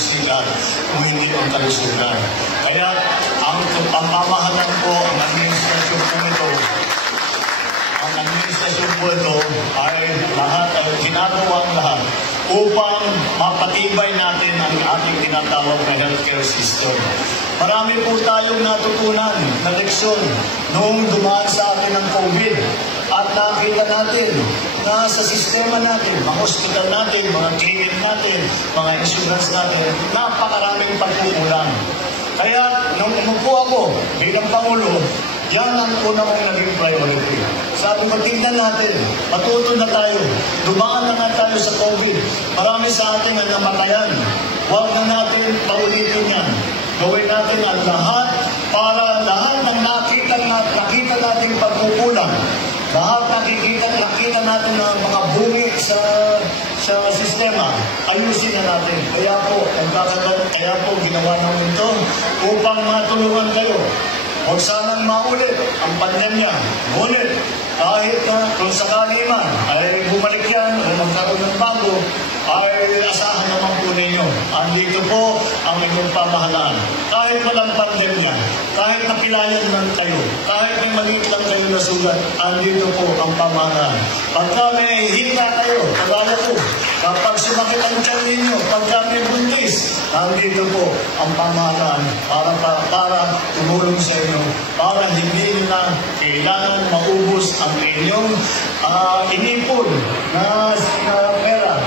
sikat, umingit ang kalusugan. Kaya ang pamamahalan ko, ang administrasyon po ito, ay lahat ay ginagawa ang lahat upang mapatibay natin ang ating tinatawag na healthcare system. Marami po tayong natutunan na leksyon noong dumaan sa atin ang COVID at nakita natin na sa sistema natin, mga hospital natin, mga clinic natin, mga insurance natin, napakaraming pagkukulang. Kaya nung umupo ako bilang Pangulo, yan ang una kong naging priority. Sabi ko, tingnan natin, matuto na tayo, dumaan na nga tayo sa COVID. Marami sa atin ang namatayan. Huwag na natin paulitin yan. Gawin natin ang lahat para lahat ng nakita natin pagkukulang. Lahat nakita natin ng mga bungi sa sistema, ayusin na natin. Kaya po ginawa namin ito upang matulungan kayo. Huwag sanang maulit ang pandemya. Ngunit kahit na kung sakali man ay bumalik yan o magkaroon ng bago, ay asahan naman po ninyo. Andito po ang inyong pamahalaan. Kahit walang pandemya, kahit napilayan man kayo, kahit may maliit lang kayo na sugat, andito po ang pamahalaan. Pagka may hika kayo, kagaya ko, kapag sumakit ang tiyan ninyo, pagka may buntis, andito po ang pamahalaan para tumulong sa inyo, para hindi nyo na kailangan maubos ang inyong inipon na pera.